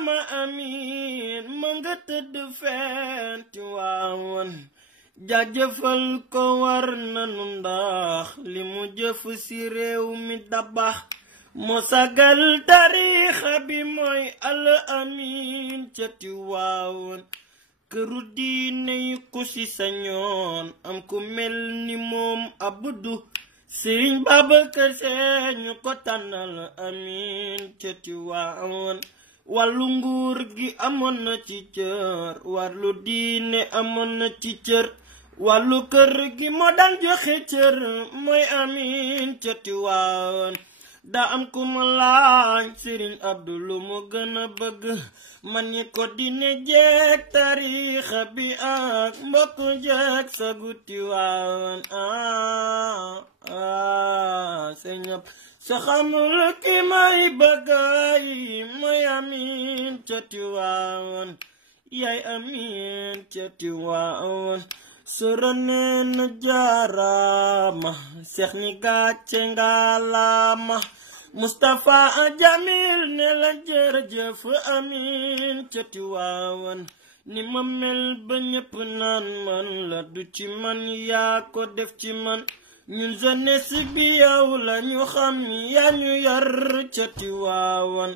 ma amin ma nga tëdd fenti waawoon jaajëfal ko war nanu ndax li mu jëf ci réew mi dabax moo sagal tariixa bi mooy al amin ca Tiwaawoon këru diine yi ku ci sañoon am ku mel ni moom Abdu Sëriñ Babakar Se ñu ko tànnal amin ca Tiwaawoon wàllu nguur gi amoon na ci cër wàllu diine amoon na ci cër wàllu kër gi moo daan joxe cër mooy amin ca Tiwaawoon daa am ku ma laaj Sëriñ Abdu lu mu gën a bëgg man ñi ko diine jeeg tariixa bi ak mbokk jeeg sagu Tiwaawoon sëñ ab sa xamul ki may bëggay mooy amin ca Tiwaawoon yaay amin ca Tiwaawoon sorone na jaarama seex ñi gàcce ngalaama Mustafa Jamil ne la jërëjëf amin ca Tiwaawoon ni ma mel ba ñépp naan man la du ci man yaa ko def ci man ñun jeunesse bi yow la ñu xam yaa ñu yar ca Tiwaawoon